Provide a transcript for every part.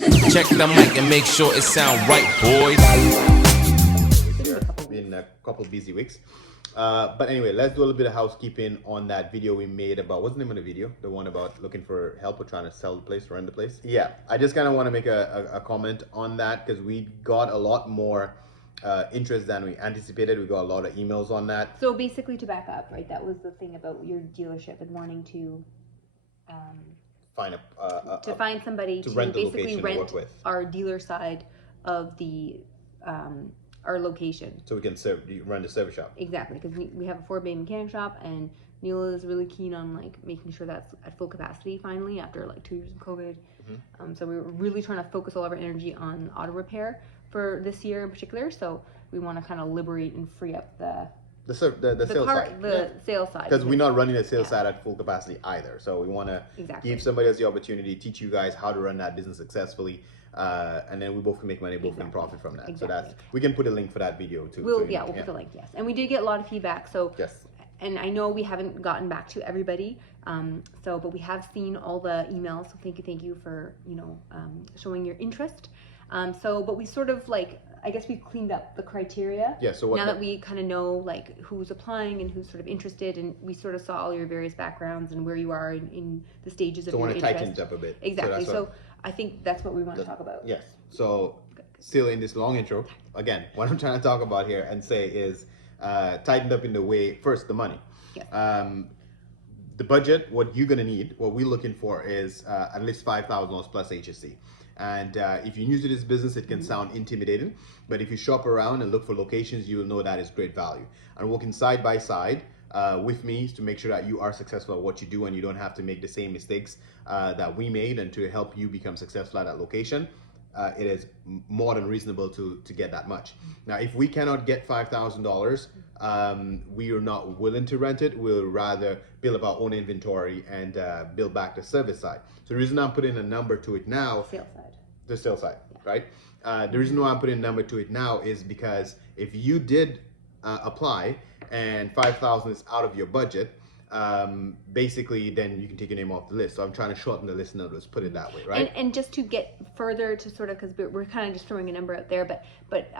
Check the mic and make sure it sound right, boys. In a couple busy weeks. But anyway, let's do a little bit of housekeeping on that video we made about, what's the name of the video? The one about looking for help or trying to sell the place, rent the place? Yeah, I just kind of want to make a comment on that because we got a lot more interest than we anticipated. We got a lot of emails on that. So basically, to back up, right, that was the thing about your dealership and wanting to find somebody to rent the basically location rent to work with. our dealer side of the our location. So we can run the service shop. Exactly, because we have a 4-bay mechanic shop, and Neil is really keen on like making sure that's at full capacity finally after like 2 years of COVID. So we were really trying to focus all of our energy on auto repair for this year in particular. So we want to kind of liberate and free up the sales side. Sales side. Because we're not running the sales side at full capacity either. So we want to give somebody else the opportunity, teach you guys how to run that business successfully. And then we both can make money, both can profit from that. So we can put a link for that video too. We'll put the link, yes. And we did get a lot of feedback. So yes. And I know we haven't gotten back to everybody. But we have seen all the emails. So thank you for, showing your interest. But we sort of I guess we've cleaned up the criteria. Yeah, so now that we kind of know like who's applying and who's sort of interested, and we sort of saw all your various backgrounds and where you are in the stages of your interest. So want to tighten it up a bit. Exactly. So I think that's what we want to talk about. Yes. So still in this long intro, again, what I'm trying to talk about here and say is tightened up in the way, first, the money. Yes. The budget, what you're going to need, what we're looking for is at least $5,000 plus HSC. And if you're new to this business, it can sound intimidating. But if you shop around and look for locations, you will know that is great value. And working side by side with me to make sure that you are successful at what you do and you don't have to make the same mistakes that we made, and to help you become successful at that location, it is more than reasonable to get that much. Now, if we cannot get $5,000, we are not willing to rent it. We'll rather build up our own inventory and build back the service side. So the reason I'm putting a number to it now, the sales side, right? The reason why I'm putting a number to it now is because if you did apply and $5,000 is out of your budget, basically then you can take your name off the list. So I'm trying to shorten the list now, let's put it that way, right? And just to get further to sort of, because we're kind of just throwing a number out there, but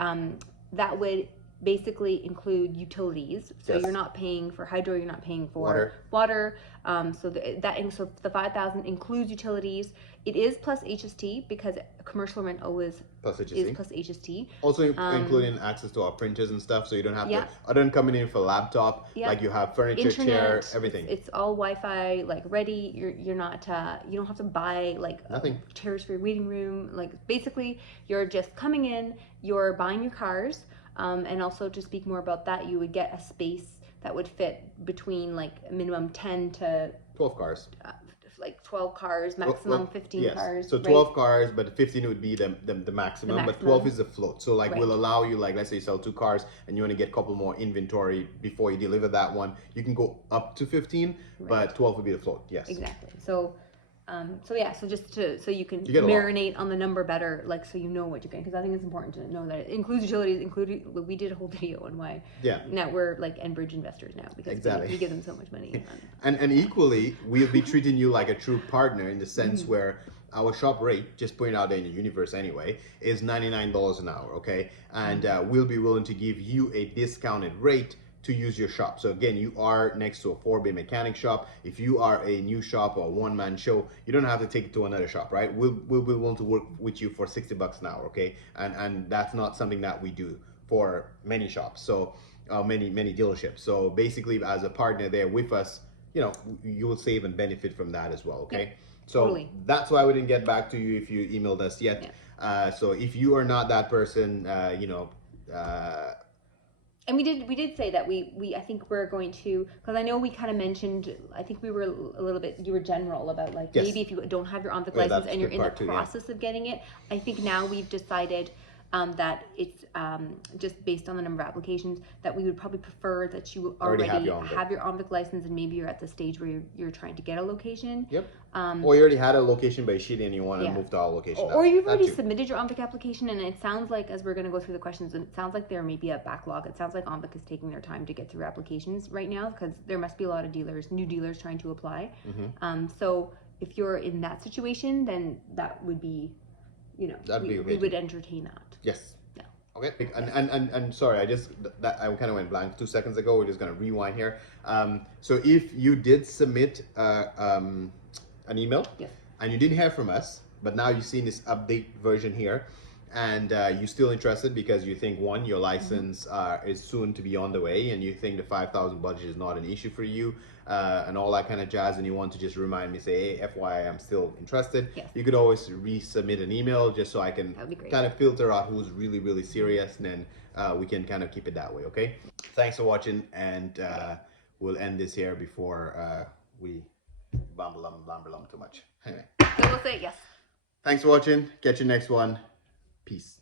that would basically include utilities. So you're not paying for hydro, you're not paying for water. So the 5,000 includes utilities. It is plus HST because commercial rent always plus HST. is plus HST. Also including access to our printers and stuff, so you don't have to, other than coming in for laptop, like you have furniture, internet, chair, everything. It's all Wi-Fi ready. You're not you don't have to buy nothing. Chairs for your waiting room. Basically you're just coming in, you're buying your cars. And also to speak more about that, you would get a space that would fit between a minimum 10 to 12 cars. 12 cars, maximum 15 cars. So 12 cars, but 15 would be the maximum, but 12 is the float. So we'll allow you, let's say you sell 2 cars and you want to get a couple more inventory before you deliver that one. You can go up to 15, but 12 would be the float. Yes. Exactly. So just so you can marinate on the number better, so you know what you're getting, because I think it's important to know that it includes utilities. We did a whole video on why. Yeah. Now we're Enbridge investors now because we give them so much money. And equally, we'll be treating you like a true partner in the sense where our shop rate, just putting it out there in the universe anyway, is $99 an hour. Okay, and we'll be willing to give you a discounted rate to use your shop. So again, you are next to a 4-bay mechanic shop. If you are a new shop or a one-man show, you don't have to take it to another shop, right? We'll be willing to work with you for $60 an hour, okay? And that's not something that we do for many shops, so many dealerships. So basically, as a partner there with us, you will save and benefit from that as well, okay? So that's why we didn't get back to you if you emailed us yet. So if you are not that person, and we did say that we I think we're going to, because I know we kind of mentioned, I think we were a little bit, you were general about maybe if you don't have your OMVIC license and you're in the process of getting it. I think now we've decided that it's just based on the number of applications that we would probably prefer that you already have your OMVIC license, and maybe you're at the stage where you're trying to get a location. Yep. Or you already had a location but you didn't want to move to our location. Or you've already submitted your OMVIC application, and it sounds like, as we're going to go through the questions, it sounds like there may be a backlog. It sounds like OMVIC is taking their time to get through applications right now, because there must be a lot of new dealers trying to apply. So if you're in that situation, then that would be you know, That'd be we okay. would entertain that. Yes. Yeah. Okay. And sorry, I kind of went blank 2 seconds ago. We're just gonna rewind here. So if you did submit an email, yes, and you didn't hear from us, but now you've seen this update version here, and you're still interested because you think, one, your license is soon to be on the way, and you think the 5,000 budget is not an issue for you, and all that kind of jazz, and you want to just remind me, say, hey, FYI, I'm still interested. Yes. You could always resubmit an email just so I can kind of filter out who's really, really serious, and then we can kind of keep it that way, okay? Thanks for watching, and we'll end this here before we blamber too much. Anyway. So we'll say yes. Thanks for watching. Catch you next one. Peace.